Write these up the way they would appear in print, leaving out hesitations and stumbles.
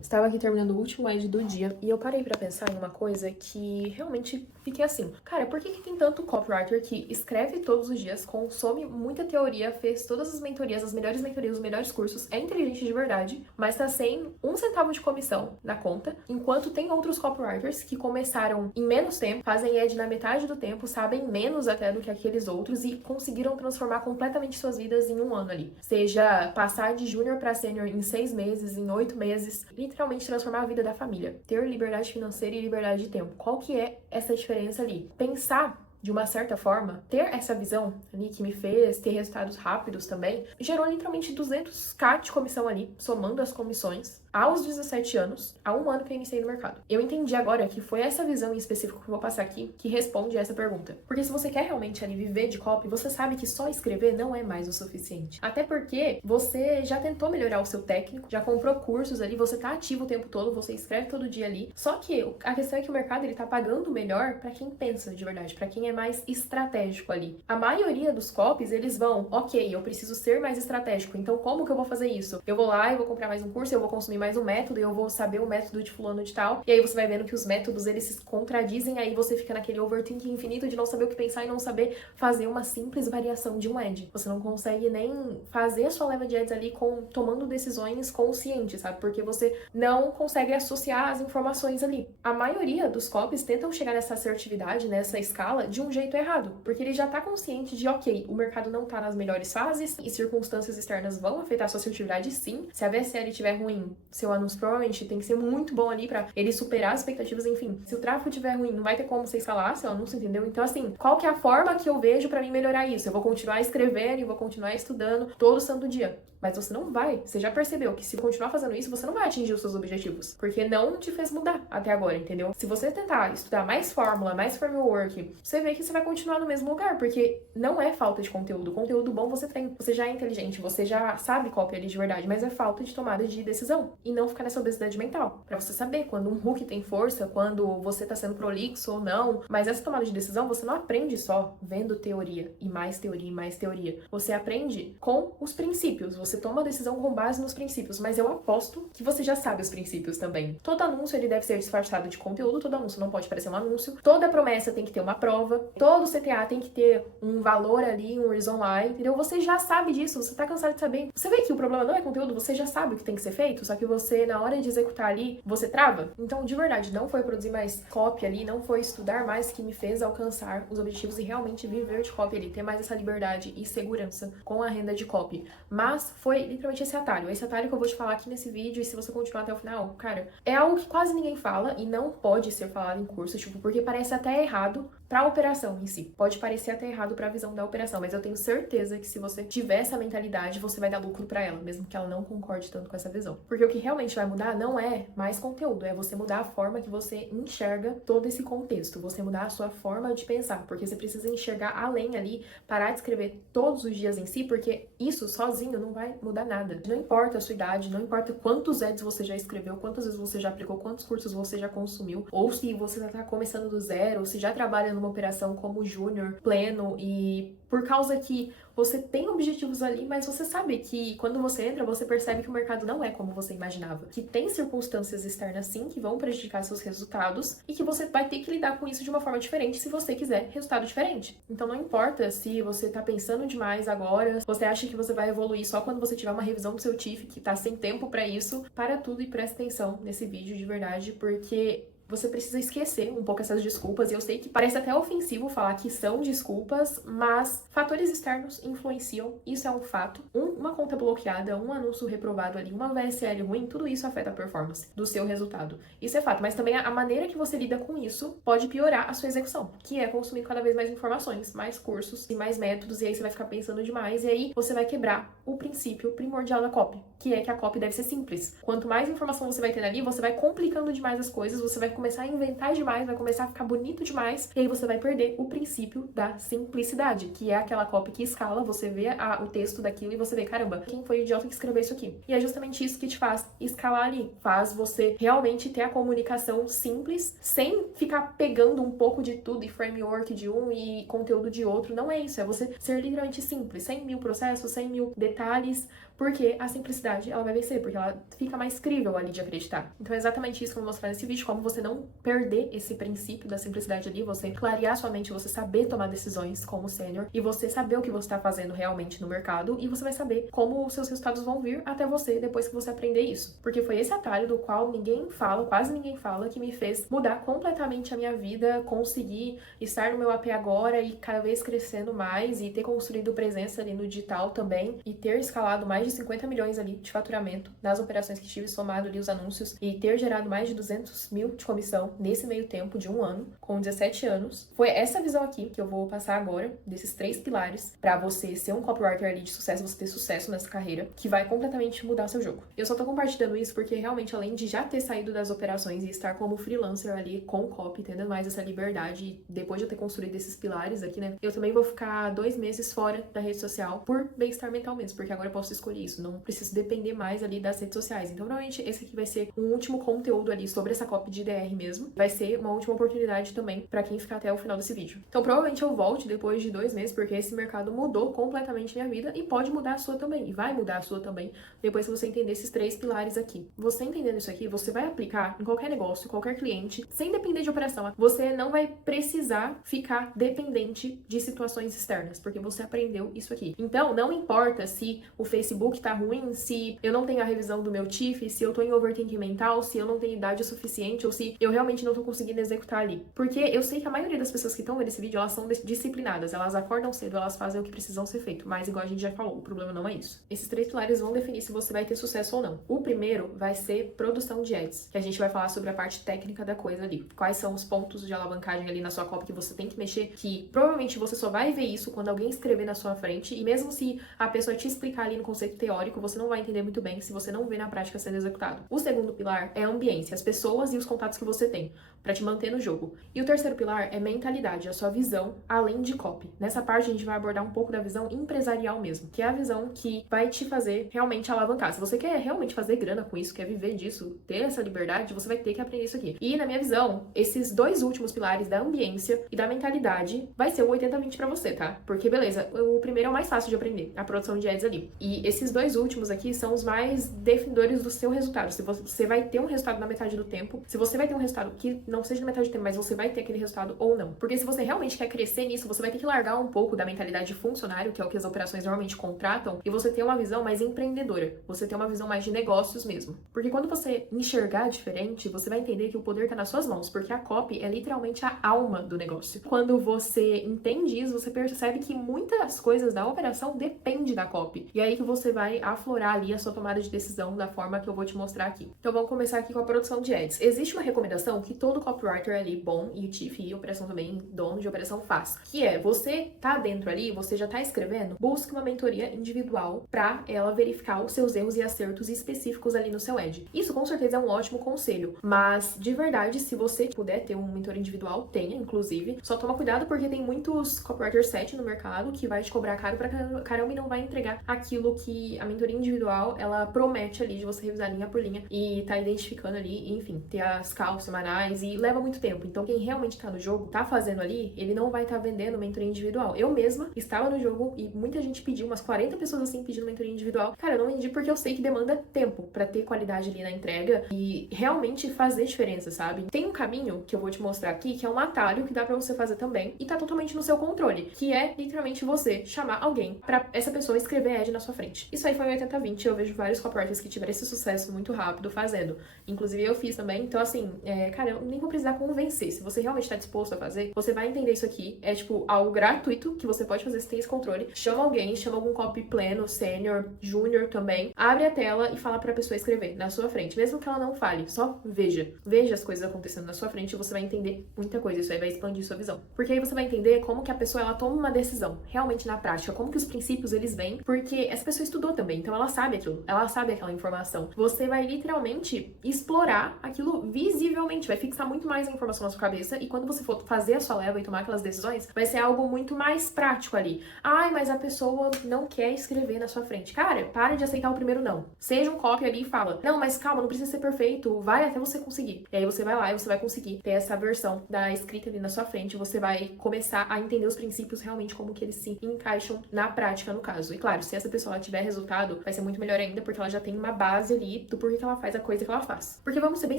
Estava aqui terminando o último ED do dia e eu parei pra pensar em uma coisa que realmente fiquei assim. Cara, por que tem tanto copywriter que escreve todos os dias, consome muita teoria, fez todas as mentorias, os melhores cursos, é inteligente de verdade, mas tá sem um centavo de comissão na conta, enquanto tem outros copywriters que começaram em menos tempo, fazem ED na metade do tempo, sabem menos até do que aqueles outros e conseguiram transformar completamente suas vidas em um ano ali. Seja passar de júnior pra sênior em 6 meses, em 8 meses, literalmente transformar a vida da família. Ter liberdade financeira e liberdade de tempo. Qual que é essa diferença ali? Pensar de uma certa forma, ter essa visão ali que me fez ter resultados rápidos também, gerou literalmente 200k de comissão ali, somando as comissões, aos 17 anos, há um ano que eu iniciei no mercado. Eu entendi agora que foi essa visão em específico que eu vou passar aqui que responde a essa pergunta. Porque se você quer realmente ali viver de copy, você sabe que só escrever não é mais o suficiente. Até porque você já tentou melhorar o seu técnico, já comprou cursos ali, você tá ativo o tempo todo, você escreve todo dia ali. Só que a questão é que o mercado ele tá pagando melhor pra quem pensa de verdade, pra quem é mais estratégico ali. A maioria dos copies, eles vão, ok, eu preciso ser mais estratégico, então como que eu vou fazer isso? Eu vou lá, eu vou comprar mais um curso, eu vou consumir mais um método, eu vou saber o método de fulano de tal, e aí você vai vendo que os métodos, eles se contradizem, aí você fica naquele overthinking infinito de não saber o que pensar e não saber fazer uma simples variação de um ad. Você não consegue nem fazer a sua leva de ads ali tomando decisões conscientes, sabe? Porque você não consegue associar as informações ali. A maioria dos copies tentam chegar nessa assertividade, nessa escala, de um jeito errado, porque ele já tá consciente de, ok, o mercado não tá nas melhores fases e circunstâncias externas vão afetar a sua assertividade sim. Se a VSL estiver ruim, seu anúncio provavelmente tem que ser muito bom ali pra ele superar as expectativas, enfim. Se o tráfego estiver ruim, não vai ter como você escalar seu anúncio, entendeu? Então, assim, qual que é a forma que eu vejo pra mim melhorar isso? Eu vou continuar escrevendo e vou continuar estudando todo santo dia. Mas você não vai. Você já percebeu que se continuar fazendo isso, você não vai atingir os seus objetivos. Porque não te fez mudar até agora, entendeu? Se você tentar estudar mais fórmula, mais framework, você vê que você vai continuar no mesmo lugar. Porque não é falta de conteúdo. Conteúdo bom você tem. Você já é inteligente, você já sabe qual que é ali de verdade. Mas é falta de tomada de decisão. E não ficar nessa obesidade mental. Pra você saber quando um hook tem força, quando você tá sendo prolixo ou não. Mas essa tomada de decisão, você não aprende só vendo teoria e mais teoria e mais teoria. Você aprende com os princípios. Você toma a decisão com base nos princípios, mas eu aposto que você já sabe os princípios também. Todo anúncio ele deve ser disfarçado de conteúdo, todo anúncio não pode parecer um anúncio, toda promessa tem que ter uma prova, todo CTA tem que ter um valor ali, um reason why, entendeu? Você já sabe disso, você tá cansado de saber. Você vê que o problema não é conteúdo, você já sabe o que tem que ser feito, só que você, na hora de executar ali, você trava. Então, de verdade, não foi produzir mais copy ali, não foi estudar mais que me fez alcançar os objetivos e realmente viver de copy ali, ter mais essa liberdade e segurança com a renda de copy. Mas foi literalmente esse atalho que eu vou te falar aqui nesse vídeo, e se você continuar até o final, cara, é algo que quase ninguém fala e não pode ser falado em curso, tipo, porque parece até errado pra operação em si. Pode parecer até errado pra visão da operação, mas eu tenho certeza que se você tiver essa mentalidade, você vai dar lucro pra ela, mesmo que ela não concorde tanto com essa visão. Porque o que realmente vai mudar não é mais conteúdo, é você mudar a forma que você enxerga todo esse contexto, você mudar a sua forma de pensar, porque você precisa enxergar além ali, parar de escrever todos os dias em si, porque isso sozinho não vai mudar nada. Não importa a sua idade, não importa quantos ads você já escreveu, quantas vezes você já aplicou, quantos cursos você já consumiu, ou se você já tá começando do zero, ou se já trabalha numa operação como júnior, pleno, e por causa que você tem objetivos ali, mas você sabe que quando você entra, você percebe que o mercado não é como você imaginava. Que tem circunstâncias externas sim que vão prejudicar seus resultados e que você vai ter que lidar com isso de uma forma diferente se você quiser resultado diferente. Então não importa se você tá pensando demais agora, você acha que você vai evoluir só quando você tiver uma revisão do seu TIFF, que tá sem tempo pra isso, para tudo e presta atenção nesse vídeo de verdade, porque você precisa esquecer um pouco essas desculpas, e eu sei que parece até ofensivo falar que são desculpas, mas fatores externos influenciam, isso é um fato. Uma conta bloqueada, um anúncio reprovado ali, uma VSL ruim, tudo isso afeta a performance do seu resultado. Isso é fato, mas também a maneira que você lida com isso pode piorar a sua execução, que é consumir cada vez mais informações, mais cursos e mais métodos, e aí você vai ficar pensando demais, e aí você vai quebrar o princípio primordial da copy, que é que a copy deve ser simples. Quanto mais informação você vai ter ali, você vai complicando demais as coisas, você vai começar a inventar demais, vai começar a ficar bonito demais, e aí você vai perder o princípio da simplicidade, que é aquela copy que escala, você vê o texto daquilo e você vê, caramba, quem foi o idiota que escreveu isso aqui? E é justamente isso que te faz escalar ali, faz você realmente ter a comunicação simples, sem ficar pegando um pouco de tudo e framework de um e conteúdo de outro, não é isso, é você ser literalmente simples, 100 mil processos, 100 mil detalhes, porque a simplicidade, ela vai vencer, porque ela fica mais crível ali de acreditar. Então é exatamente isso que eu vou mostrar nesse vídeo, como você não perder esse princípio da simplicidade ali, você clarear sua mente, você saber tomar decisões como sênior, e você saber o que você tá fazendo realmente no mercado, e você vai saber como os seus resultados vão vir até você depois que você aprender isso. Porque foi esse atalho do qual ninguém fala, quase ninguém fala, que me fez mudar completamente a minha vida, conseguir estar no meu AP agora e cada vez crescendo mais e ter construído presença ali no digital também e ter escalado mais de 50 milhões ali de faturamento nas operações que tive, somado ali os anúncios, e ter gerado mais de 200 mil de comissão nesse meio tempo de um ano, com 17 anos. Foi essa visão aqui que eu vou passar agora, desses 3 pilares, pra você ser um copywriter ali de sucesso, você ter sucesso nessa carreira, que vai completamente mudar o seu jogo. Eu só tô compartilhando isso porque realmente, além de já ter saído das operações e estar como freelancer ali com copy, tendo mais essa liberdade, depois de eu ter construído esses pilares aqui, né, eu também vou ficar 2 meses fora da rede social por bem-estar mental mesmo, porque agora eu posso escolher isso, não preciso depender mais ali das redes sociais. Então, provavelmente, esse aqui vai ser um último conteúdo ali sobre essa copy de DR mesmo. Vai ser uma última oportunidade também pra quem ficar até o final desse vídeo. Então, provavelmente eu volte depois de 2 meses, porque esse mercado mudou completamente minha vida e pode mudar a sua também, e vai mudar a sua também, depois que você entender esses 3 pilares aqui. Você entendendo isso aqui, você vai aplicar em qualquer negócio, qualquer cliente, sem depender de operação. Você não vai precisar ficar dependente de situações externas, porque você aprendeu isso aqui. Então, não importa se o Facebook tá ruim, se eu não tenho a revisão do meu TIFF, se eu tô em overthinking mental, se eu não tenho idade o suficiente, ou se eu realmente não tô conseguindo executar ali. Porque eu sei que a maioria das pessoas que estão vendo esse vídeo, elas são disciplinadas, elas acordam cedo, elas fazem o que precisam ser feito, mas igual a gente já falou, o problema não é isso. Esses 3 pilares vão definir se você vai ter sucesso ou não. O primeiro vai ser produção de ads, que a gente vai falar sobre a parte técnica da coisa ali. Quais são os pontos de alavancagem ali na sua copy que você tem que mexer, que provavelmente você só vai ver isso quando alguém escrever na sua frente, e mesmo se a pessoa te explicar ali no conceito teórico, você não vai entender muito bem se você não vê na prática sendo executado. O segundo pilar é a ambiência, as pessoas e os contatos que você tem pra te manter no jogo. E o terceiro pilar é mentalidade, a sua visão além de copy. Nessa parte a gente vai abordar um pouco da visão empresarial mesmo, que é a visão que vai te fazer realmente alavancar. Se você quer realmente fazer grana com isso, quer viver disso, ter essa liberdade, você vai ter que aprender isso aqui. E na minha visão, esses 2 últimos pilares da ambiência e da mentalidade vai ser o 80-20 pra você, tá? Porque beleza, o primeiro é o mais fácil de aprender, a produção de ads ali. E esses 2 últimos aqui são os mais definidores do seu resultado. Se você vai ter um resultado na metade do tempo, se você vai ter um resultado que não seja na metade do tempo, mas você vai ter aquele resultado ou não. Porque se você realmente quer crescer nisso, você vai ter que largar um pouco da mentalidade de funcionário, que é o que as operações normalmente contratam, e você ter uma visão mais empreendedora. Você ter uma visão mais de negócios mesmo. Porque quando você enxergar diferente, você vai entender que o poder tá nas suas mãos, porque a copy é literalmente a alma do negócio. Quando você entende isso, você percebe que muitas coisas da operação dependem da copy. E é aí que você vai aflorar ali a sua tomada de decisão da forma que eu vou te mostrar aqui. Então vamos começar aqui com a produção de ads. Existe uma recomendação que todo copywriter ali bom, e o Chief e operação também, dono de operação faz, que é, você tá dentro ali, você já tá escrevendo, busque uma mentoria individual pra ela verificar os seus erros e acertos específicos ali no seu ad. Isso com certeza é um ótimo conselho, mas de verdade, se você puder ter um mentor individual, tenha, inclusive, só toma cuidado porque tem muitos copywriters set no mercado que vai te cobrar caro pra caramba e não vai entregar aquilo que a mentoria individual, ela promete ali de você revisar linha por linha e tá identificando ali, enfim, ter as calls semanais, e leva muito tempo. Então quem realmente tá no jogo, tá fazendo ali, ele não vai estar vendendo mentoria individual. Eu mesma estava no jogo e muita gente pediu, umas 40 pessoas assim pedindo mentoria individual. Cara, eu não vendi porque eu sei que demanda tempo pra ter qualidade ali na entrega e realmente fazer diferença, sabe? Tem um caminho que eu vou te mostrar aqui, que é um atalho que dá pra você fazer também e tá totalmente no seu controle, que é literalmente você chamar alguém pra essa pessoa escrever ad na sua frente. Isso aí foi um 80-20, eu vejo vários copywriters que tiveram esse sucesso muito rápido fazendo. Inclusive eu fiz também, então assim, cara, eu nem vou precisar convencer. Se você realmente tá disposto a fazer, você vai entender isso aqui. É tipo algo gratuito que você pode fazer se tem esse controle. Chama alguém, chama algum copy pleno, sênior, júnior também. Abre a tela e fala pra pessoa escrever na sua frente. Mesmo que ela não fale, só veja. Veja as coisas acontecendo na sua frente e você vai entender muita coisa. Isso aí vai expandir sua visão. Porque aí você vai entender como que a pessoa, ela toma uma decisão, realmente na prática. Como que os princípios, eles vêm. Porque essa pessoa estudou também, então ela sabe aquilo. Ela sabe aquela informação. Você vai literalmente explorar aquilo visivelmente. Vai fixar muito mais a informação na sua cabeça e quando você for fazer a sua leva e tomar aquelas decisões, vai ser algo muito mais prático ali. Ai, mas a pessoa não quer escrever na sua frente. Cara, para de aceitar o primeiro não. Seja um copy ali e fala, não, mas calma, não precisa ser perfeito, vai até você conseguir. E aí você vai lá e você vai conseguir ter essa versão da escrita ali na sua frente, você vai começar a entender os princípios realmente como que eles se encaixam na prática no caso. E claro, se essa pessoa estiver resultado vai ser muito melhor ainda, porque ela já tem uma base ali do porquê que ela faz a coisa que ela faz. Porque vamos ser bem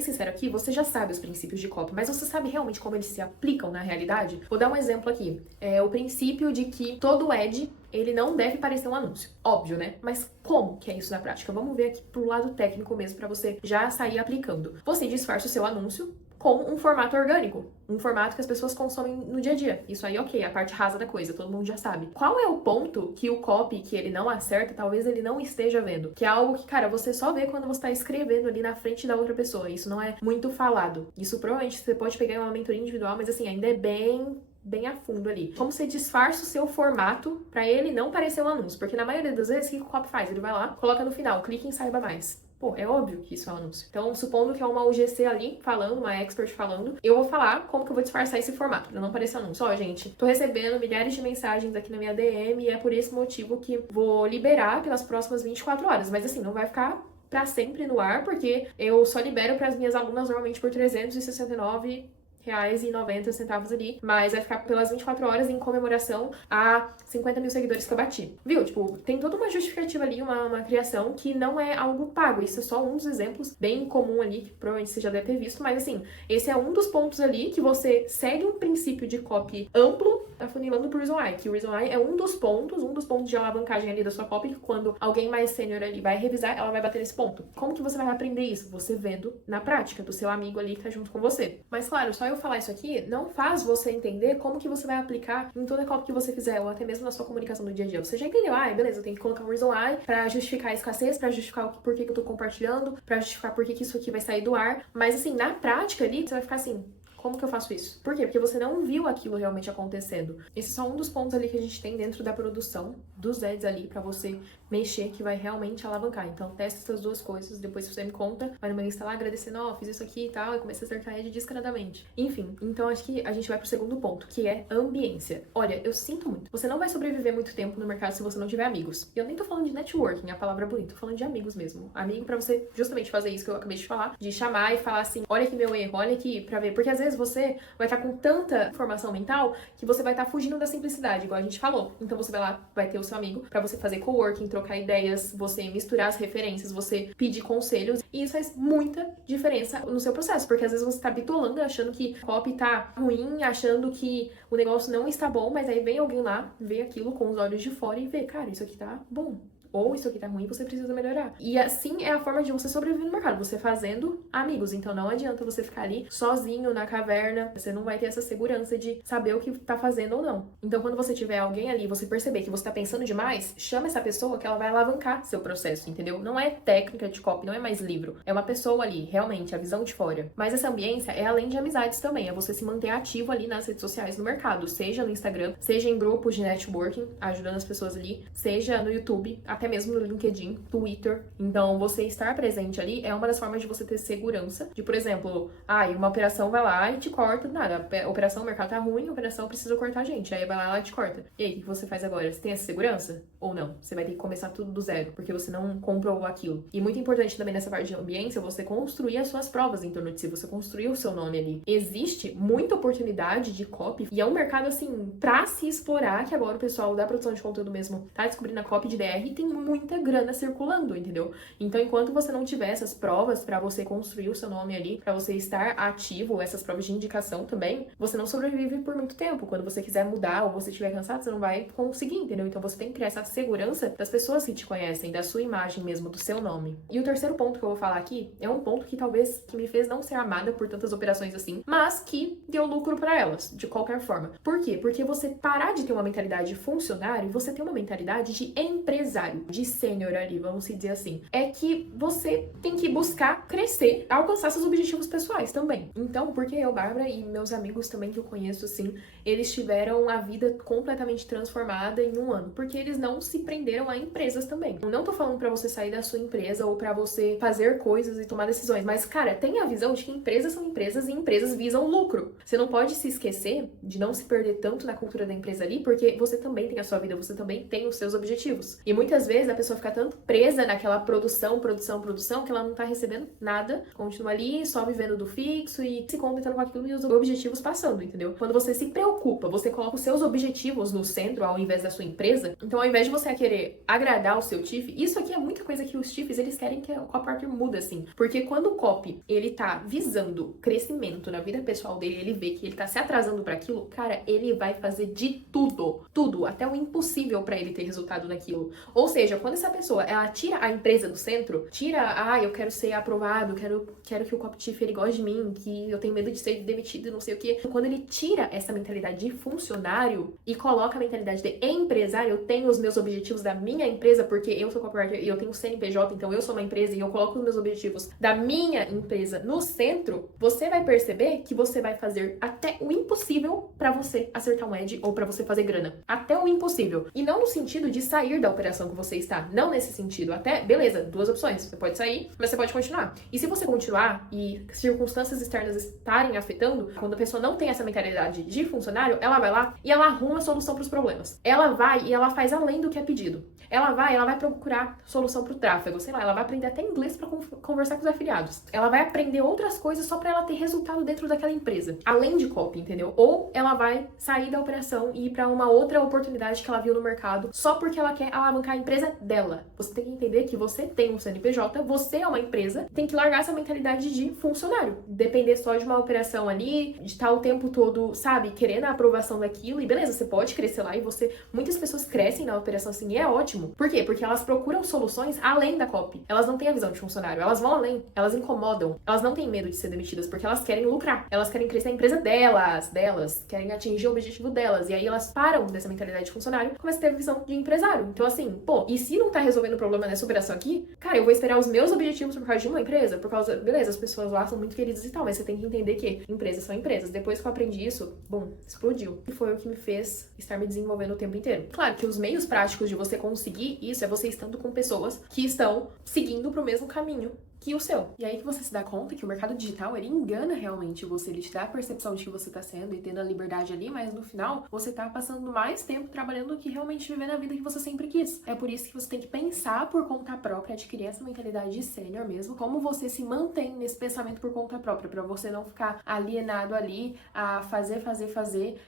sinceros aqui, você já sabe os princípios de copy, mas você sabe realmente como eles se aplicam na realidade? Vou dar um exemplo aqui. É o princípio de que todo ad ele não deve parecer um anúncio. Óbvio, né? Mas como que é isso na prática? Vamos ver aqui pro lado técnico mesmo, pra você já sair aplicando. Você disfarça o seu anúncio com um formato orgânico. Um formato que as pessoas consomem no dia a dia. Isso aí, ok, a parte rasa da coisa, todo mundo já sabe. Qual é o ponto que o copy, que ele não acerta, talvez ele não esteja vendo? Que é algo que, cara, você só vê quando você tá escrevendo ali na frente da outra pessoa. Isso não é muito falado. Isso provavelmente você pode pegar em uma mentoria individual, mas assim, ainda é bem a fundo ali. Como você disfarça o seu formato pra ele não parecer um anúncio. Porque na maioria das vezes, o que o copy faz? Ele vai lá, coloca no final, clique em saiba mais. Pô, é óbvio que isso é um anúncio. Então, supondo que é uma UGC ali falando, uma expert falando, eu vou falar como que eu vou disfarçar esse formato, pra não parecer anúncio. Ó, gente, tô recebendo milhares de mensagens aqui na minha DM e é por esse motivo que vou liberar pelas próximas 24 horas. Mas assim, não vai ficar pra sempre no ar, porque eu só libero pras minhas alunas normalmente por R$369,90 ali, mas vai ficar pelas 24 horas em comemoração a 50 mil seguidores que eu bati. Viu? Tipo, tem toda uma justificativa ali, uma criação que não é algo pago. Isso é só um dos exemplos bem comum ali, que provavelmente você já deve ter visto, mas assim, esse é um dos pontos ali que você segue um princípio de copy amplo, afunilando pro Reason Why, que o Reason Why é um dos pontos de alavancagem ali da sua copy, que quando alguém mais sênior ali vai revisar, ela vai bater nesse ponto. Como que você vai aprender isso? Você vendo na prática, do seu amigo ali que tá junto com você. Mas claro, só eu falar isso aqui não faz você entender como que você vai aplicar em toda copy que você fizer, ou até mesmo na sua comunicação do dia a dia. Você já entendeu, beleza, eu tenho que colocar um reason why pra justificar a escassez, pra justificar por que eu tô compartilhando, pra justificar por que isso aqui vai sair do ar. Mas assim, na prática ali, você vai ficar assim, como que eu faço isso? Por quê? Porque você não viu aquilo realmente acontecendo. Esse é só um dos pontos ali que a gente tem dentro da produção dos ads ali pra você mexer, que vai realmente alavancar. Então, testa essas duas coisas, depois você me conta, vai numa lista lá agradecendo, fiz isso aqui e tal, e comecei a acertar ad descaradamente. Enfim, então acho que a gente vai pro segundo ponto, que é ambiência. Olha, eu sinto muito. Você não vai sobreviver muito tempo no mercado se você não tiver amigos. E eu nem tô falando de networking, a palavra é bonita, tô falando de amigos mesmo. Amigo pra você justamente fazer isso que eu acabei de falar, de chamar e falar assim, olha aqui meu erro, olha aqui pra ver. Porque às vezes você vai estar com tanta informação mental que você vai estar fugindo da simplicidade, igual a gente falou. Então você vai lá, vai ter o seu amigo pra você fazer coworking, trocar ideias, você misturar as referências, você pedir conselhos, e isso faz muita diferença no seu processo, porque às vezes você tá bitolando, achando que o copy tá ruim, achando que o negócio não está bom, mas aí vem alguém lá, vê aquilo com os olhos de fora e vê, cara, isso aqui tá bom. Ou isso aqui tá ruim, você precisa melhorar. E assim é a forma de você sobreviver no mercado, você fazendo amigos. Então não adianta você ficar ali sozinho na caverna, você não vai ter essa segurança de saber o que tá fazendo ou não. Então quando você tiver alguém ali, você perceber que você tá pensando demais, chama essa pessoa que ela vai alavancar seu processo, entendeu? Não é técnica de copy, não é mais livro. É uma pessoa ali, realmente, a visão de fora. Mas essa ambiência é além de amizades também, é você se manter ativo ali nas redes sociais no mercado, seja no Instagram, seja em grupos de networking, ajudando as pessoas ali, seja no YouTube, até mesmo no LinkedIn, Twitter. Então, você estar presente ali é uma das formas de você ter segurança. De, por exemplo, uma operação vai lá e te corta do nada. A operação, o mercado tá ruim, a operação precisa cortar a gente. Aí vai lá e te corta. E aí, o que você faz agora? Você tem essa segurança? Ou não? Você vai ter que começar tudo do zero, porque você não comprovou aquilo. E muito importante também nessa parte de ambiência, você construir as suas provas em torno de si, você construir o seu nome ali. Existe muita oportunidade de copy, e é um mercado, assim, pra se explorar, que agora o pessoal da produção de conteúdo mesmo tá descobrindo a copy de DR e tem muita grana circulando, entendeu? Então, enquanto você não tiver essas provas pra você construir o seu nome ali, pra você estar ativo, essas provas de indicação também, você não sobrevive por muito tempo. Quando você quiser mudar ou você estiver cansado, você não vai conseguir, entendeu? Então, você tem que criar essa segurança das pessoas que te conhecem, da sua imagem mesmo, do seu nome. E o terceiro ponto que eu vou falar aqui é um ponto que talvez que me fez não ser amada por tantas operações assim, mas que deu lucro pra elas, de qualquer forma. Por quê? Porque você parar de ter uma mentalidade de funcionário e você ter uma mentalidade de empresário, de sênior ali, vamos dizer assim. É que você tem que buscar crescer, alcançar seus objetivos pessoais também. Então, porque eu, Bárbara, e meus amigos também que eu conheço, assim, eles tiveram a vida completamente transformada em um ano, porque eles não se prenderam a empresas também. Eu não tô falando pra você sair da sua empresa ou pra você fazer coisas e tomar decisões, mas, cara, tenha a visão de que empresas são empresas e empresas visam lucro. Você não pode se esquecer de não se perder tanto na cultura da empresa ali, porque você também tem a sua vida, você também tem os seus objetivos. E muitas vezes a pessoa fica tanto presa naquela produção, que ela não tá recebendo nada, continua ali só vivendo do fixo e se contentando com aquilo e os objetivos passando, entendeu? Quando você se preocupa, você coloca os seus objetivos no centro ao invés da sua empresa, então ao invés de você querer agradar o seu chief, isso aqui é muita coisa que os chiefs, eles querem que o copywriter muda, assim, porque quando o copy, ele tá visando crescimento na vida pessoal dele, ele vê que ele tá se atrasando pra aquilo, cara, ele vai fazer de tudo, até o impossível pra ele ter resultado naquilo. Ou seja, quando essa pessoa, ela tira a empresa do centro, eu quero ser aprovado, quero que o copy chief, ele goste de mim, que eu tenho medo de ser demitido, não sei o quê. Quando ele tira essa mentalidade de funcionário e coloca a mentalidade de empresário, eu tenho os meus objetivos da minha empresa, porque eu sou copywriter e eu tenho CNPJ, então eu sou uma empresa e eu coloco os meus objetivos da minha empresa no centro, você vai perceber que você vai fazer até o impossível pra você acertar um ad ou pra você fazer grana. Até o impossível. E não no sentido de sair da operação que você está. Não nesse sentido. Até, beleza, duas opções. Você pode sair, mas você pode continuar. E se você continuar e circunstâncias externas estarem afetando, quando a pessoa não tem essa mentalidade de funcionário, ela vai lá e ela arruma a solução pros problemas. Ela vai e ela faz além do que é pedido. Ela vai procurar solução pro tráfego, sei lá, ela vai aprender até inglês pra conversar com os afiliados. Ela vai aprender outras coisas só pra ela ter resultado dentro daquela empresa, além de copy, entendeu? Ou ela vai sair da operação e ir pra uma outra oportunidade que ela viu no mercado só porque ela quer alavancar a empresa dela. Você tem que entender que você tem um CNPJ, você é uma empresa, tem que largar essa mentalidade de funcionário. Depender só de uma operação ali, de estar o tempo todo, sabe, querendo a aprovação daquilo, e beleza, você pode crescer lá e muitas pessoas crescem na operação assim, e é ótimo. Por quê? Porque elas procuram soluções além da copy. Elas não têm a visão de funcionário, elas vão além, elas incomodam, elas não têm medo de ser demitidas, porque elas querem lucrar, elas querem crescer a empresa delas, querem atingir o objetivo delas, e aí elas param dessa mentalidade de funcionário e começam a ter a visão de empresário. Então assim, e se não tá resolvendo o problema nessa operação aqui, cara, eu vou esperar os meus objetivos por causa de uma empresa, beleza, as pessoas lá são muito queridas e tal, mas você tem que entender que empresas são empresas. Depois que eu aprendi isso, explodiu. E foi o que me fez estar me desenvolvendo o tempo inteiro. Claro que os meios práticos de você conseguir isso é você estando com pessoas que estão seguindo pro mesmo caminho que o seu. E aí que você se dá conta que o mercado digital, ele engana realmente você, ele te dá a percepção de que você tá sendo e tendo a liberdade ali, mas no final, você tá passando mais tempo trabalhando do que realmente vivendo a vida que você sempre quis. É por isso que você tem que pensar por conta própria, adquirir essa mentalidade de sênior mesmo, como você se mantém nesse pensamento por conta própria, pra você não ficar alienado ali a fazer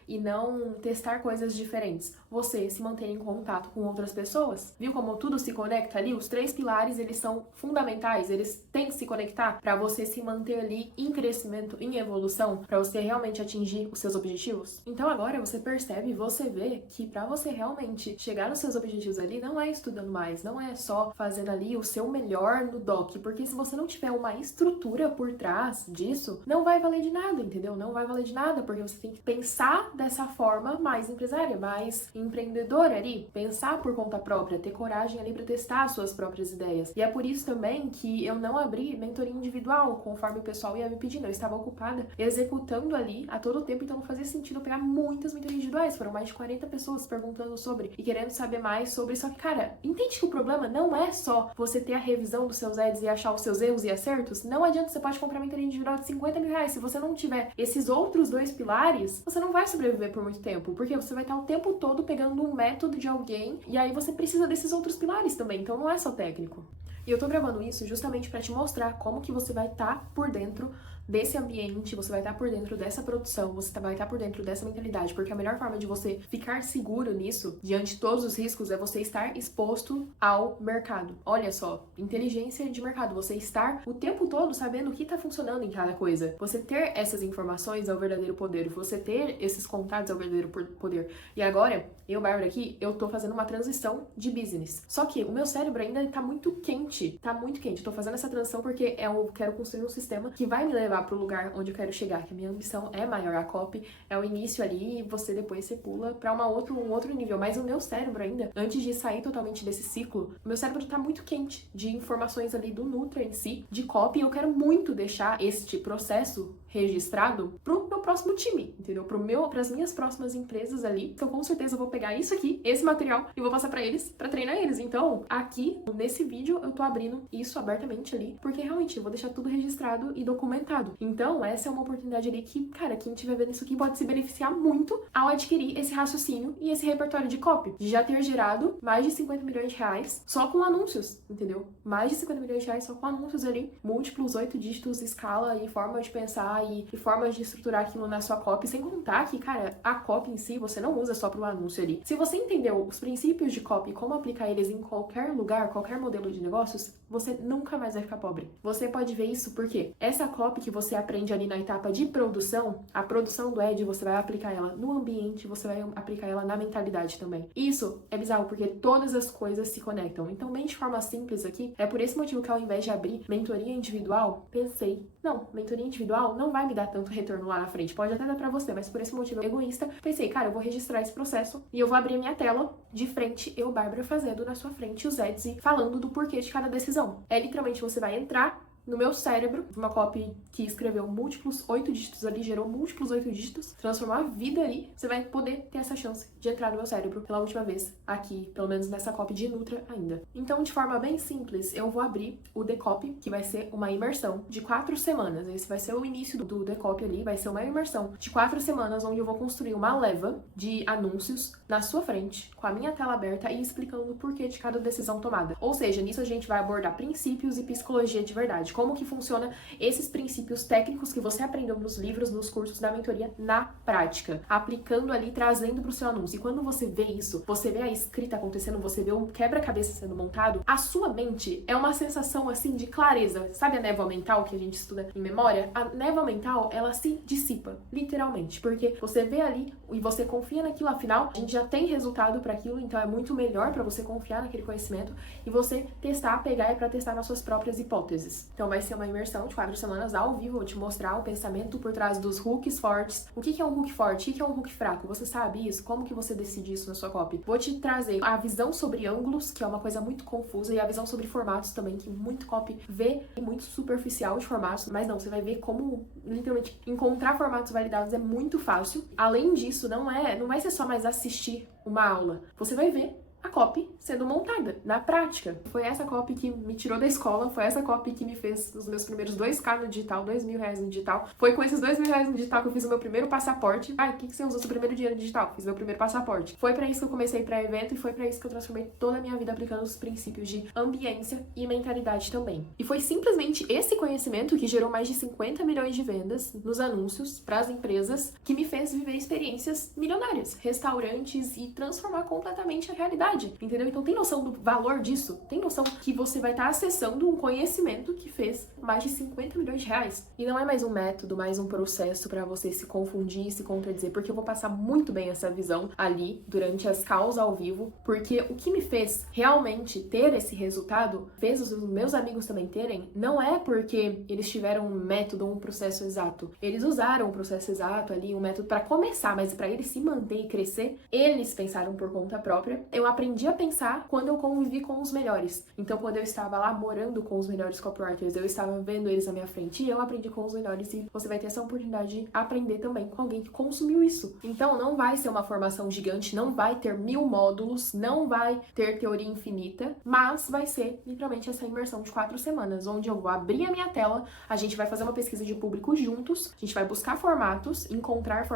e não testar coisas diferentes. Você se manter em contato com outras pessoas. Viu como tudo se conecta ali? Os 3 pilares, eles são fundamentais, eles têm que se conectar para você se manter ali em crescimento, em evolução, para você realmente atingir os seus objetivos. Então agora você percebe, você vê que para você realmente chegar nos seus objetivos ali, não é estudando mais, não é só fazendo ali o seu melhor no doc, porque se você não tiver uma estrutura por trás disso, não vai valer de nada, entendeu? Não vai valer de nada, porque você tem que pensar dessa forma mais empresária, mais empreendedora ali, pensar por conta própria, ter coragem ali para testar as suas próprias ideias. E é por isso também que eu não abri mentoria individual, conforme o pessoal ia me pedindo. Eu estava ocupada executando ali a todo tempo, então não fazia sentido eu pegar muitas mentorias individuais. Foram mais de 40 pessoas perguntando sobre e querendo saber mais sobre. Só que, cara, entende que o problema não é só você ter a revisão dos seus ads e achar os seus erros e acertos? Não adianta, você pode comprar mentoria individual de 50 mil reais. Se você não tiver esses outros 2 pilares, você não vai sobreviver por muito tempo, porque você vai estar o tempo todo pegando um método de alguém e aí você precisa desses outros pilares também, então não é só técnico. E eu tô gravando isso justamente pra te mostrar como que você vai estar por dentro desse ambiente, você vai estar por dentro dessa produção, você vai estar por dentro dessa mentalidade, porque a melhor forma de você ficar seguro nisso, diante de todos os riscos, é você estar exposto ao mercado. Olha só, inteligência de mercado, você estar o tempo todo sabendo o que tá funcionando em cada coisa. Você ter essas informações é o verdadeiro poder, você ter esses contatos é o verdadeiro poder. E agora, eu, Bárbara, aqui, eu tô fazendo uma transição de business. Só que o meu cérebro ainda tá muito quente, Eu tô fazendo essa transição porque eu quero construir um sistema que vai me levar pro lugar onde eu quero chegar, que a minha ambição é maior. A copy é o início ali e depois você pula pra um outro nível. Mas o meu cérebro ainda, antes de sair totalmente desse ciclo, o meu cérebro tá muito quente de informações ali do Nutra em si, de copy, e eu quero muito deixar este processo registrado pro meu próximo time, entendeu? Pras minhas próximas empresas ali. Então, com certeza, eu vou pegar isso aqui, esse material, e vou passar pra eles, pra treinar eles. Então, aqui, nesse vídeo, eu tô abrindo isso abertamente ali, porque realmente eu vou deixar tudo registrado e documentado. Então, essa é uma oportunidade ali que, cara, quem estiver vendo isso aqui pode se beneficiar muito ao adquirir esse raciocínio e esse repertório de copy, de já ter gerado mais de 50 milhões de reais só com anúncios, entendeu? Mais de 50 milhões de reais só com anúncios ali, múltiplos 8 dígitos, escala e forma de pensar e formas de estruturar aquilo na sua copy, sem contar que, cara, a copy em si você não usa só pro anúncio ali. Se você entendeu os princípios de copy e como aplicar eles em qualquer lugar, qualquer modelo de negócios, você nunca mais vai ficar pobre. Você pode ver isso porque essa copy que você aprende ali na etapa de produção, a produção do ad, você vai aplicar ela no ambiente, você vai aplicar ela na mentalidade também. Isso é bizarro porque todas as coisas se conectam. Então, bem de forma simples aqui, é por esse motivo que ao invés de abrir mentoria individual, pensei, não, mentoria individual não vai me dar tanto retorno lá na frente. Pode até dar pra você, mas por esse motivo egoísta, pensei, cara, eu vou registrar esse processo e eu vou abrir minha tela de frente, eu, Bárbara, fazendo na sua frente os ads e falando do porquê de cada decisão. É literalmente você vai entrar no meu cérebro, uma copy que escreveu múltiplos 8 dígitos ali, gerou múltiplos 8 dígitos, transformou a vida ali, você vai poder ter essa chance de entrar no meu cérebro pela última vez aqui, pelo menos nessa copy de Nutra ainda. Então, de forma bem simples, eu vou abrir o Decopy, que vai ser uma imersão de 4 semanas. Esse vai ser o início do Decopy ali, vai ser uma imersão de 4 semanas, onde eu vou construir uma leva de anúncios na sua frente, com a minha tela aberta e explicando o porquê de cada decisão tomada. Ou seja, nisso a gente vai abordar princípios e psicologia de verdade. Como que funciona esses princípios técnicos que você aprendeu nos livros, nos cursos da mentoria na prática, aplicando ali, trazendo pro seu anúncio. E quando você vê isso, você vê a escrita acontecendo, você vê o quebra-cabeça sendo montado, a sua mente é uma sensação assim de clareza. Sabe a névoa mental que a gente estuda em memória? A névoa mental, ela se dissipa, literalmente, porque você vê ali e você confia naquilo, afinal, a gente já tem resultado para aquilo, então é muito melhor para você confiar naquele conhecimento e você testar, pegar e para testar nas suas próprias hipóteses. Então vai ser uma imersão de 4 semanas ao vivo, vou te mostrar o pensamento por trás dos hooks fortes. O que é um hook forte? O que é um hook fraco? Você sabe isso? Como que você decide isso na sua copy? Vou te trazer a visão sobre ângulos, que é uma coisa muito confusa, e a visão sobre formatos também, que muito copy vê, muito superficial de formatos, mas não, você vai ver como, literalmente, encontrar formatos validados é muito fácil. Além disso, não vai ser só mais assistir uma aula. Você vai ver a copy sendo montada na prática. Foi essa copy que me tirou da escola, foi essa copy que me fez os meus primeiros 2K no digital, 2.000 reais no digital. Foi com esses 2.000 reais no digital que eu fiz o meu primeiro passaporte. O que você usou seu primeiro dinheiro no digital? Fiz meu primeiro passaporte. Foi pra isso que eu comecei pra evento e foi pra isso que eu transformei toda a minha vida aplicando os princípios de ambiência e mentalidade também. E foi simplesmente esse conhecimento que gerou mais de 50 milhões de vendas nos anúncios pras empresas que me fez viver experiências milionárias, restaurantes e transformar completamente a realidade. Entendeu? Então tem noção do valor disso? Tem noção que você vai estar acessando um conhecimento que fez mais de 50 milhões de reais? E não é mais um método, mais um processo para você se confundir e se contradizer, porque eu vou passar muito bem essa visão ali durante as calls ao vivo, porque o que me fez realmente ter esse resultado, fez os meus amigos também terem, não é porque eles tiveram um método ou um processo exato. Eles usaram um processo exato ali, um método para começar, mas para eles se manter e crescer, eles pensaram por conta própria. Eu aprendi a pensar quando eu convivi com os melhores. Então, quando eu estava lá morando com os melhores copywriters, eu estava vendo eles à minha frente e eu aprendi com os melhores, e você vai ter essa oportunidade de aprender também com alguém que consumiu isso. Então, não vai ser uma formação gigante, não vai ter 1000 módulos, não vai ter teoria infinita, mas vai ser literalmente essa imersão de 4 semanas, onde eu vou abrir a minha tela, a gente vai fazer uma pesquisa de público juntos, a gente vai buscar formatos, encontrar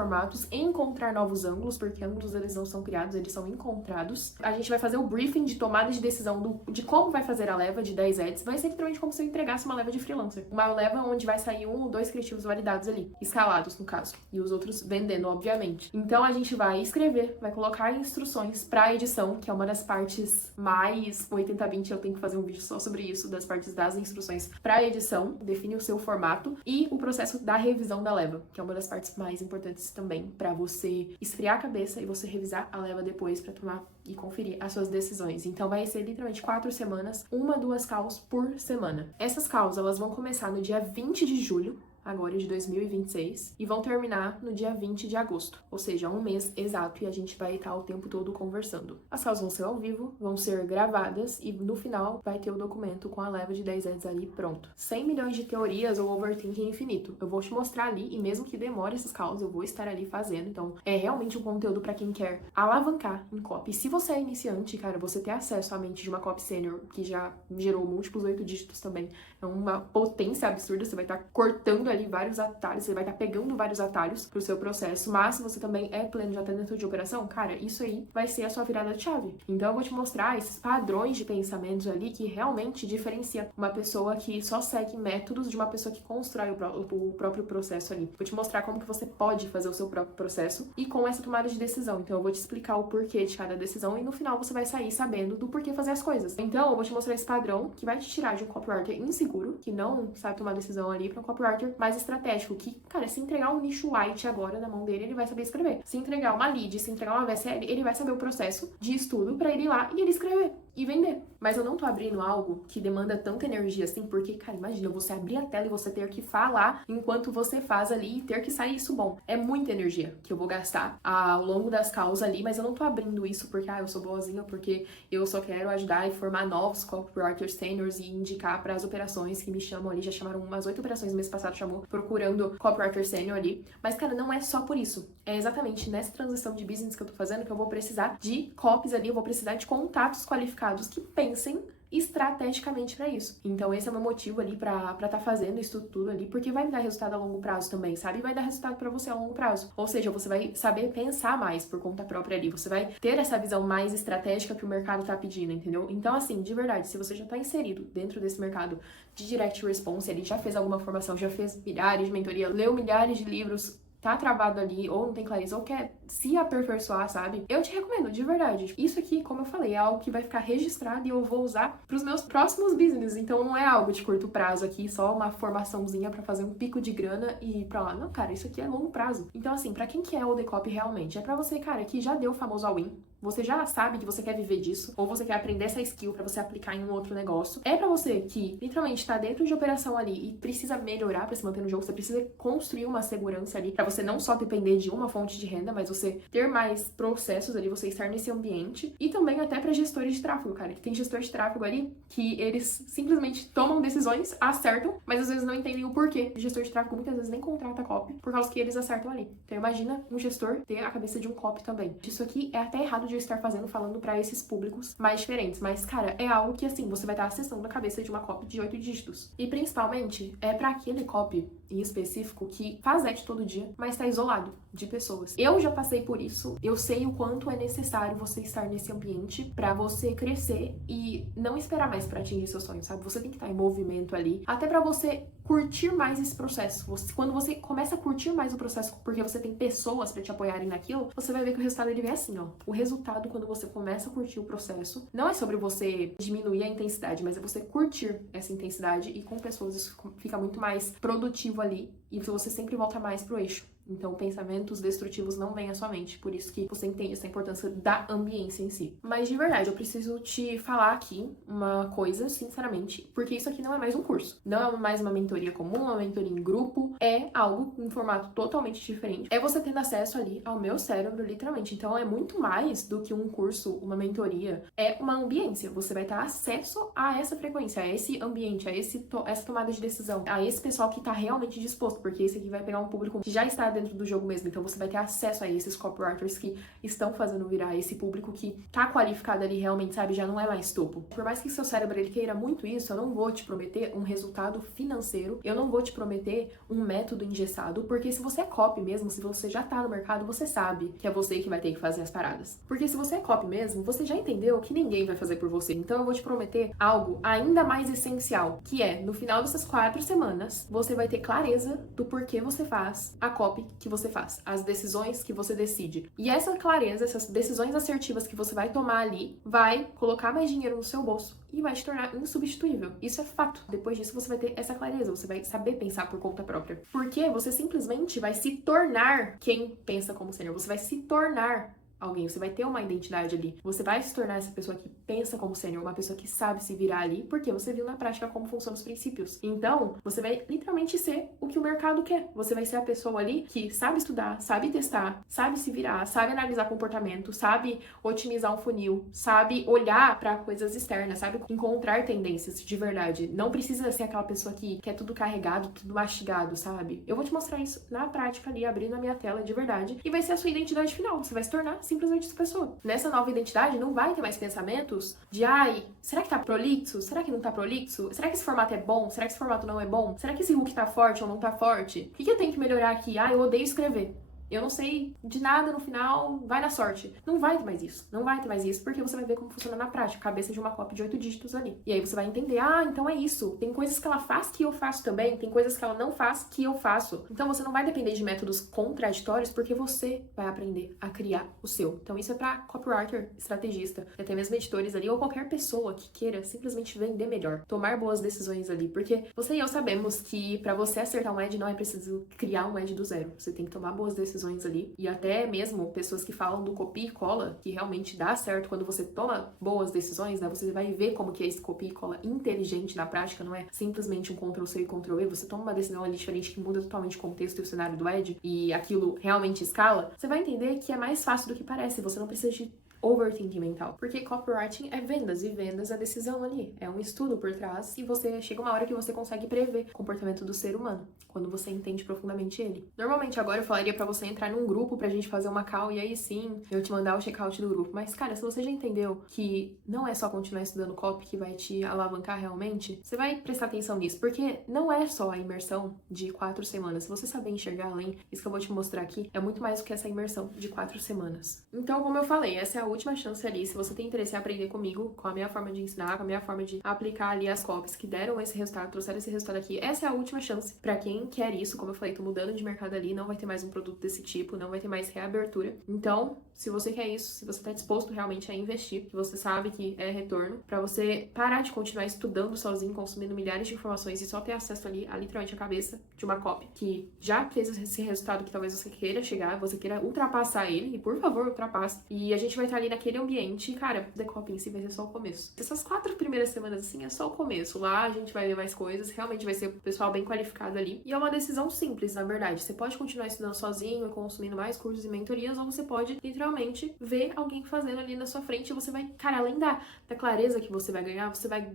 novos ângulos, porque ângulos eles não são criados, eles são encontrados. A gente vai fazer o briefing de tomada de decisão de como vai fazer a leva de 10 ads. Vai ser literalmente como se eu entregasse uma leva de freelancer. Uma leva onde vai sair 1 ou 2 criativos validados ali, escalados no caso, e os outros vendendo, obviamente. Então a gente vai escrever, vai colocar instruções pra edição, que é uma das partes mais 80/20, eu tenho que fazer um vídeo só sobre isso, das partes das instruções pra edição, define o seu formato, e o processo da revisão da leva, que é uma das partes mais importantes também pra você esfriar a cabeça e você revisar a leva depois pra tomar e conferir as suas decisões. Então vai ser literalmente 4 semanas, 1, 2 calls por semana. Essas calls, elas vão começar no dia 20 de julho, agora de 2026 e vão terminar no dia 20 de agosto, ou seja, um mês exato, e a gente vai estar o tempo todo conversando. As calls vão ser ao vivo, vão ser gravadas e no final vai ter o documento com a leva de 10 ads ali pronto. 100 milhões de teorias ou overthinking infinito. Eu vou te mostrar ali, e mesmo que demore esses calls, eu vou estar ali fazendo. Então, é realmente um conteúdo para quem quer alavancar em copy. E se você é iniciante, cara, você ter acesso à mente de uma copy sênior que já gerou múltiplos 8 dígitos também, é uma potência absurda. Você vai estar cortando ali vários atalhos, você vai estar pegando vários atalhos pro seu processo, mas se você também é pleno, já tá dentro de operação, cara, isso aí vai ser a sua virada de chave. Então eu vou te mostrar esses padrões de pensamentos ali que realmente diferencia uma pessoa que só segue métodos de uma pessoa que constrói o próprio processo ali. Vou te mostrar como que você pode fazer o seu próprio processo e com essa tomada de decisão. Então eu vou te explicar o porquê de cada decisão e no final você vai sair sabendo do porquê fazer as coisas. Então eu vou te mostrar esse padrão que vai te tirar de um copywriter inseguro, que não sabe tomar decisão ali, para um copywriter mais estratégico, que, cara, se entregar um nicho white agora na mão dele, ele vai saber escrever. Se entregar uma lead, se entregar uma VSL, ele vai saber o processo de estudo para ele ir lá e ele escrever e vender. Mas eu não tô abrindo algo que demanda tanta energia assim, porque, cara, imagina você abrir a tela e você ter que falar enquanto você faz ali e ter que sair isso bom. É muita energia que eu vou gastar ao longo das calls ali, mas eu não tô abrindo isso porque, eu sou boazinha, porque eu só quero ajudar e formar novos copywriters seniors e indicar para as operações que me chamam ali. Já chamaram umas 8 operações no mês passado, chamou procurando copywriter senior ali. Mas, cara, não é só por isso. É exatamente nessa transição de business que eu tô fazendo que eu vou precisar de copies ali, eu vou precisar de contatos qualificados que pensem estrategicamente para isso. Então esse é o meu motivo ali pra tá fazendo isso tudo ali, porque vai me dar resultado a longo prazo também, sabe? E vai dar resultado para você a longo prazo. Ou seja, você vai saber pensar mais por conta própria ali, você vai ter essa visão mais estratégica que o mercado tá pedindo, entendeu? Então assim, de verdade, se você já tá inserido dentro desse mercado de direct response, ele já fez alguma formação, já fez milhares de mentoria, leu milhares de livros, tá travado ali, ou não tem clareza, ou quer se aperfeiçoar, sabe? Eu te recomendo, de verdade. Isso aqui, como eu falei, é algo que vai ficar registrado e eu vou usar pros meus próximos business. Então não é algo de curto prazo aqui, só uma formaçãozinha pra fazer um pico de grana e ir pra lá. Não, cara, isso aqui é longo prazo. Então assim, pra quem que é o Decopy realmente? É pra você, cara, que já deu o famoso all-in. Você já sabe que você quer viver disso, ou você quer aprender essa skill pra você aplicar em um outro negócio. É pra você que literalmente tá dentro de operação ali e precisa melhorar pra se manter no jogo, você precisa construir uma segurança ali pra você não só depender de uma fonte de renda, mas você ter mais processos ali, você estar nesse ambiente. E também até pra gestores de tráfego, cara, que tem gestor de tráfego ali que eles simplesmente tomam decisões, acertam, mas às vezes não entendem o porquê. O gestor de tráfego muitas vezes nem contrata copy por causa que eles acertam ali. Então imagina um gestor ter a cabeça de um copy também. Isso aqui é até errado de eu estar falando pra esses públicos mais diferentes, mas, cara, é algo que, assim, você vai estar acessando a cabeça de uma copy de 8 dígitos. E, principalmente, é pra aquele copy em específico que faz ad todo dia, mas tá isolado de pessoas. Eu já passei por isso, eu sei o quanto é necessário você estar nesse ambiente pra você crescer e não esperar mais pra atingir seus sonhos, sabe? Você tem que estar em movimento ali, até pra você curtir mais esse processo. Quando você começa a curtir mais o processo, porque você tem pessoas pra te apoiarem naquilo, você vai ver que o resultado ele vem assim, ó. O resultado, quando você começa a curtir o processo, não é sobre você diminuir a intensidade, mas é você curtir essa intensidade e com pessoas isso fica muito mais produtivo ali e você sempre volta mais pro eixo. Então, pensamentos destrutivos não vêm à sua mente. Por isso que você entende essa importância da ambiência em si. Mas, de verdade, eu preciso te falar aqui uma coisa, sinceramente, porque isso aqui não é mais um curso. Não é mais uma mentoria comum, uma mentoria em grupo. É algo em formato totalmente diferente. É você tendo acesso ali ao meu cérebro, literalmente. Então, é muito mais do que um curso, uma mentoria. É uma ambiência. Você vai ter acesso a essa frequência, a esse ambiente, a essa tomada de decisão, a esse pessoal que tá realmente disposto, porque esse aqui vai pegar um público que já está dentro do jogo mesmo, então você vai ter acesso a esses copywriters que estão fazendo virar esse público que tá qualificado ali realmente, sabe, já não é mais topo. Por mais que seu cérebro ele queira muito isso, eu não vou te prometer um resultado financeiro, eu não vou te prometer um método engessado, porque se você é copy mesmo, se você já tá no mercado, você sabe que é você que vai ter que fazer as paradas. Porque se você é copy mesmo, você já entendeu que ninguém vai fazer por você, então eu vou te prometer algo ainda mais essencial, que é, no final dessas 4 semanas, você vai ter clareza do porquê você faz a copy que você faz, as decisões que você decide. E essa clareza, essas decisões assertivas que você vai tomar ali, vai colocar mais dinheiro no seu bolso e vai te tornar insubstituível. Isso é fato. Depois disso, você vai ter essa clareza, você vai saber pensar por conta própria. Porque você simplesmente vai se tornar quem pensa como sênior, você vai se tornar alguém, você vai ter uma identidade ali. Você vai se tornar essa pessoa que pensa como sênior, uma pessoa que sabe se virar ali, porque você viu na prática como funcionam os princípios. Então, você vai literalmente ser o que o mercado quer. Você vai ser a pessoa ali que sabe estudar, sabe testar, sabe se virar, sabe analisar comportamento, sabe otimizar um funil, sabe olhar para coisas externas, sabe encontrar tendências de verdade. Não precisa ser aquela pessoa que quer tudo carregado, tudo mastigado, sabe? Eu vou te mostrar isso na prática ali, abrindo a minha tela de verdade, e vai ser a sua identidade final. Você vai se tornar simplesmente essa pessoa. Nessa nova identidade, não vai ter mais pensamentos de, ai, será que tá prolixo? Será que não tá prolixo? Será que esse formato é bom? Será que esse formato não é bom? Será que esse hook tá forte ou não tá forte? O que eu tenho que melhorar aqui? Ah, eu odeio escrever. Eu não sei de nada no final, vai na sorte. Não vai ter mais isso. Não vai ter mais isso, porque você vai ver como funciona na prática. Cabeça de uma copy de 8 dígitos ali. E aí você vai entender, ah, então é isso. Tem coisas que ela faz que eu faço também, tem coisas que ela não faz que eu faço. Então você não vai depender de métodos contraditórios, porque você vai aprender a criar o seu. Então isso é pra copywriter, estrategista, e até mesmo editores ali, ou qualquer pessoa que queira simplesmente vender melhor, tomar boas decisões ali. Porque você e eu sabemos que pra você acertar um ad não é preciso criar um ad do zero. Você tem que tomar boas decisões ali, e até mesmo pessoas que falam do copia e cola, que realmente dá certo quando você toma boas decisões, né? Você vai ver como que é esse copia e cola inteligente na prática, não é simplesmente um Ctrl+C e Ctrl+V, você toma uma decisão ali diferente que muda totalmente o contexto e o cenário do ad, e aquilo realmente escala, você vai entender que é mais fácil do que parece, você não precisa de overthinking mental. Porque copywriting é vendas, e vendas é decisão ali. É um estudo por trás, e você chega uma hora que você consegue prever o comportamento do ser humano, quando você entende profundamente ele. Normalmente agora eu falaria pra você entrar num grupo pra gente fazer uma call, e aí sim, eu te mandar o checkout do grupo. Mas, cara, se você já entendeu que não é só continuar estudando copy que vai te alavancar realmente, você vai prestar atenção nisso, porque não é só a imersão de 4 semanas. Se você saber enxergar além, isso que eu vou te mostrar aqui, é muito mais do que essa imersão de 4 semanas. Então, como eu falei, essa é a última chance ali, se você tem interesse em aprender comigo, com a minha forma de ensinar, com a minha forma de aplicar ali as copies que deram esse resultado, trouxeram esse resultado aqui, essa é a última chance pra quem quer isso. Como eu falei, tô mudando de mercado ali, não vai ter mais um produto desse tipo, não vai ter mais reabertura. Então, se você quer isso, se você tá disposto realmente a investir, que você sabe que é retorno, pra você parar de continuar estudando sozinho, consumindo milhares de informações e só ter acesso ali a literalmente a cabeça de uma copy que já fez esse resultado que talvez você queira chegar, você queira ultrapassar ele, e por favor, ultrapasse. E a gente vai estar ali naquele ambiente, e, cara, The Copy em si vai ser só o começo. Essas 4 primeiras semanas, assim, é só o começo. Lá a gente vai ver mais coisas, realmente vai ser o pessoal bem qualificado ali. E é uma decisão simples, na verdade. Você pode continuar estudando sozinho e consumindo mais cursos e mentorias, ou você pode, literalmente, ver alguém fazendo ali na sua frente, e você vai, cara, além da clareza que você vai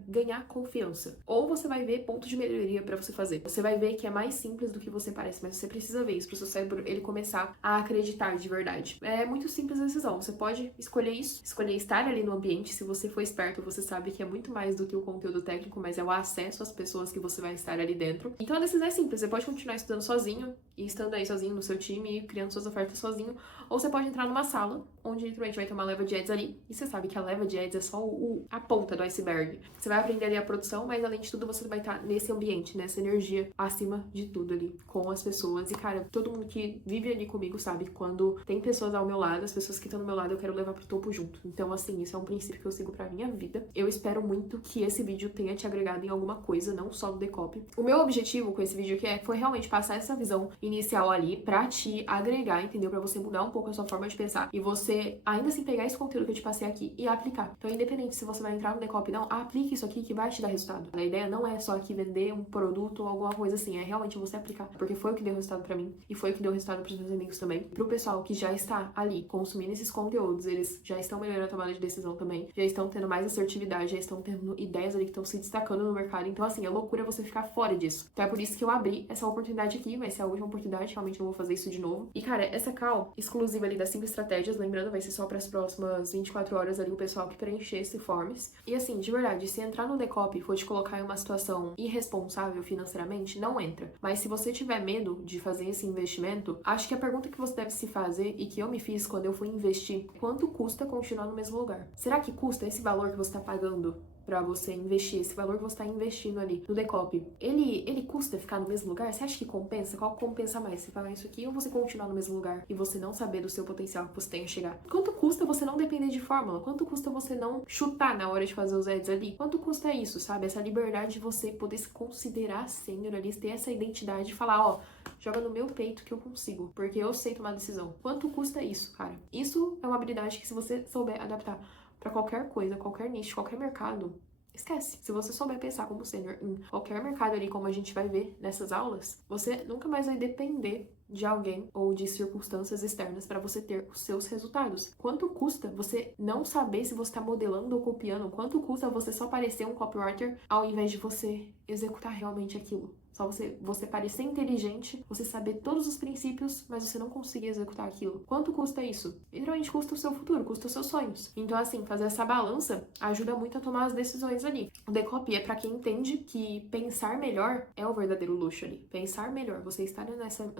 ganhar confiança. Ou você vai ver pontos de melhoria pra você fazer. Você vai ver que é mais simples do que você parece, mas você precisa ver isso pro seu cérebro, ele começar a acreditar de verdade. É muito simples a decisão. Você pode escolher isso, escolher estar ali no ambiente. Se você for esperto, você sabe que é muito mais do que o conteúdo técnico, mas é o acesso às pessoas que você vai estar ali dentro. Então a decisão é simples, você pode continuar estudando sozinho, e estando aí sozinho no seu time, e criando suas ofertas sozinho, ou você pode entrar numa sala, onde literalmente vai ter uma leva de ads ali, e você sabe que a leva de ads é só a ponta do iceberg. Você vai aprender ali a produção, mas além de tudo você vai estar nesse ambiente, nessa energia, acima de tudo ali, com as pessoas. E cara, todo mundo que vive ali comigo sabe que quando tem pessoas ao meu lado, as pessoas que estão do meu lado eu quero levar pro topo junto. Então assim, isso é um princípio que eu sigo pra minha vida. Eu espero muito que esse vídeo tenha te agregado em alguma coisa, não só no The Copy. O meu objetivo com esse vídeo aqui foi realmente passar essa visão inicial ali pra te agregar, entendeu? Pra você mudar um pouco a sua forma de pensar e você ainda assim pegar esse conteúdo que eu te passei aqui e aplicar. Então, independente se você vai entrar no The Copy ou não, aplique isso aqui que vai te dar resultado. A ideia não é só aqui vender um produto ou alguma coisa assim, é realmente você aplicar, porque foi o que deu resultado pra mim e foi o que deu resultado pros meus amigos também. Pro pessoal que já está ali consumindo esses conteúdos, eles já estão melhorando a tomada de decisão também, já estão tendo mais assertividade, já estão tendo ideias ali que estão se destacando no mercado. Então, assim, é loucura você ficar fora disso. Então, é por isso que eu abri essa oportunidade aqui, vai ser a última oportunidade, realmente não vou fazer isso de novo. E, cara, essa call exclusiva ali das 5 estratégias, lembrando, vai ser só para as próximas 24 horas ali o pessoal que preencher esse forms. E, assim, de verdade, se entrar no The Copy e for te colocar em uma situação irresponsável financeiramente, não entra. Mas se você tiver medo de fazer esse investimento, acho que a pergunta que você deve se fazer e que eu me fiz quando eu fui investir, quanto custa continuar no mesmo lugar? Será que custa esse valor que você tá pagando pra você investir, esse valor que você tá investindo ali no Decop, ele custa ficar no mesmo lugar? Você acha que compensa? Qual compensa mais? Você pagar isso aqui ou você continuar no mesmo lugar e você não saber do seu potencial que você tem a chegar? Quanto custa você não depender de fórmula? Quanto custa você não chutar na hora de fazer os ads ali? Quanto custa isso, sabe? Essa liberdade de você poder se considerar sênior ali, ter essa identidade de falar, ó, joga no meu peito que eu consigo, porque eu sei tomar decisão. Quanto custa isso, cara? Isso é uma habilidade que se você souber adaptar pra qualquer coisa, qualquer nicho, qualquer mercado, esquece. Se você souber pensar como sênior em qualquer mercado ali, como a gente vai ver nessas aulas, você nunca mais vai depender de alguém ou de circunstâncias externas para você ter os seus resultados. Quanto custa você não saber se você está modelando ou copiando? Quanto custa você só parecer um copywriter ao invés de você executar realmente aquilo? Só você parecer inteligente, você saber todos os princípios, mas você não conseguir executar aquilo. Quanto custa isso? Literalmente custa o seu futuro, custa os seus sonhos. Então, assim, fazer essa balança ajuda muito a tomar as decisões ali. O Decop é pra quem entende que pensar melhor é o verdadeiro luxo ali. Pensar melhor, você estar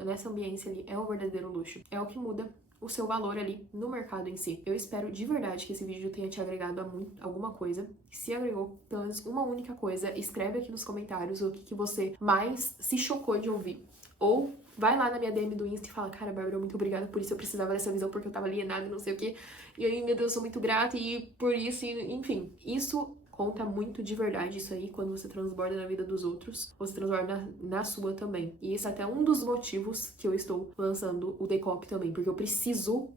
nessa ambiência ali é o verdadeiro luxo. É o que muda o seu valor ali no mercado em si. Eu espero de verdade que esse vídeo tenha te agregado a alguma coisa. Se agregou pelo menos uma única coisa, escreve aqui nos comentários o que você mais se chocou de ouvir. Ou vai lá na minha DM do Insta e fala, cara, Bárbara, muito obrigada por isso, eu precisava dessa visão porque eu tava alienada e não sei o quê. E aí, meu Deus, eu sou muito grata e por isso, enfim, isso conta muito de verdade isso aí, quando você transborda na vida dos outros, você transborda na sua também. E esse é até um dos motivos que eu estou lançando o Decop também, porque eu preciso,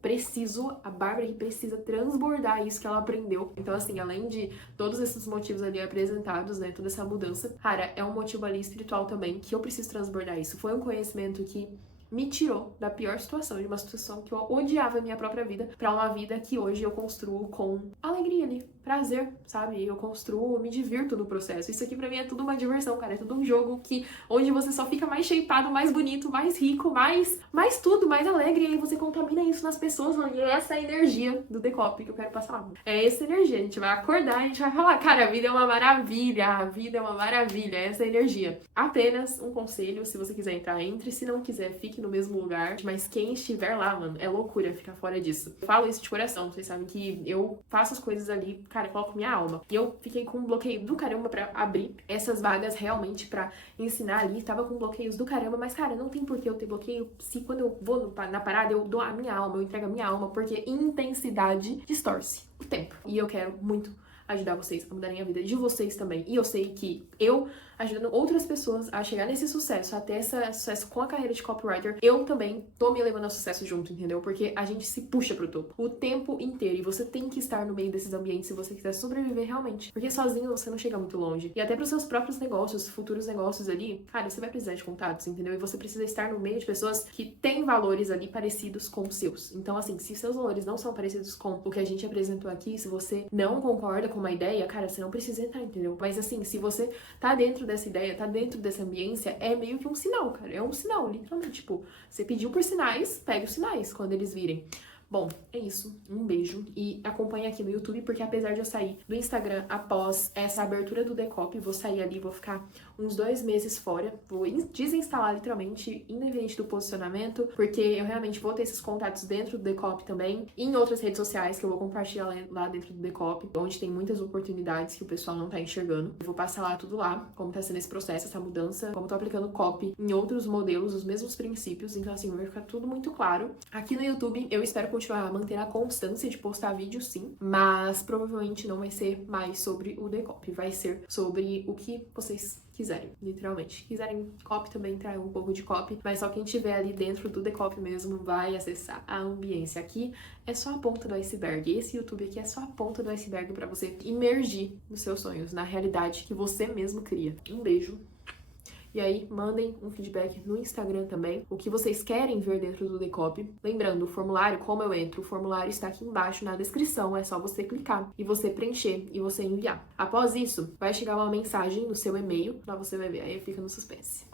a Bárbara que precisa transbordar isso que ela aprendeu. Então, assim, além de todos esses motivos ali apresentados, né, toda essa mudança, cara, é um motivo ali espiritual também, que eu preciso transbordar isso. Foi um conhecimento que me tirou da pior situação, de uma situação que eu odiava a minha própria vida, pra uma vida que hoje eu construo com alegria ali, prazer, sabe? Eu construo, me divirto no processo. Isso aqui pra mim é tudo uma diversão, cara. É tudo um jogo onde você só fica mais shapeado, mais bonito, mais rico, mais tudo, mais alegre. E aí você contamina isso nas pessoas, mano. E é essa energia do Decop que eu quero passar. É essa energia. A gente vai acordar, a gente vai falar, cara, a vida é uma maravilha, a vida é uma maravilha. É essa energia. Apenas um conselho, se você quiser entrar, entre. Se não quiser, fique no mesmo lugar. Mas quem estiver lá, mano, é loucura ficar fora disso. Eu falo isso de coração. Vocês sabem que eu faço as coisas ali, cara, eu coloco minha alma. E eu fiquei com um bloqueio do caramba pra abrir essas vagas realmente pra ensinar ali. Tava com bloqueios do caramba, mas, cara, não tem por que eu ter bloqueio se quando eu vou na parada eu dou a minha alma, eu entrego a minha alma, porque intensidade distorce o tempo. E eu quero muito ajudar vocês a mudarem a vida de vocês também. E eu sei que eu, ajudando outras pessoas a chegar nesse sucesso, a ter esse sucesso com a carreira de copywriter, eu também tô me levando ao sucesso junto, entendeu? Porque a gente se puxa pro topo o tempo inteiro e você tem que estar no meio desses ambientes se você quiser sobreviver realmente. Porque sozinho você não chega muito longe. E até pros seus próprios negócios, futuros negócios ali, cara, você vai precisar de contatos, entendeu? E você precisa estar no meio de pessoas que têm valores ali parecidos com os seus. Então, assim, se seus valores não são parecidos com o que a gente apresentou aqui, se você não concorda com uma ideia, cara, você não precisa entrar, entendeu? Mas assim, se você tá dentro dessa ideia, tá dentro dessa ambiência, é meio que um sinal, cara. É um sinal, literalmente. Tipo, você pediu por sinais, pega os sinais quando eles virem. Bom, é isso. Um beijo. E acompanha aqui no YouTube, porque apesar de eu sair do Instagram após essa abertura do Decop, vou sair ali, vou ficar uns 2 meses fora. Vou desinstalar, literalmente, independente do posicionamento, porque eu realmente vou ter esses contatos dentro do Decop também. E em outras redes sociais que eu vou compartilhar lá dentro do Decop, onde tem muitas oportunidades que o pessoal não tá enxergando. Eu vou passar lá tudo lá, como tá sendo esse processo, essa mudança, como tô aplicando copy em outros modelos, os mesmos princípios. Então, assim, vai ficar tudo muito claro. Aqui no YouTube, eu espero continuar a manter a constância de postar vídeo, sim, mas provavelmente não vai ser mais sobre o Decop, vai ser sobre o que vocês quiserem, literalmente. Quiserem copy também, traga um pouco de copy, mas só quem estiver ali dentro do Decop mesmo vai acessar a ambiência. Aqui é só a ponta do iceberg. Esse YouTube aqui é só a ponta do iceberg pra você imergir nos seus sonhos, na realidade que você mesmo cria. Um beijo. E aí, mandem um feedback no Instagram também, o que vocês querem ver dentro do Decop. Lembrando, o formulário, como eu entro, o formulário está aqui embaixo na descrição, é só você clicar e você preencher e você enviar. Após isso, vai chegar uma mensagem no seu e-mail, lá você vai ver, aí fica no suspense.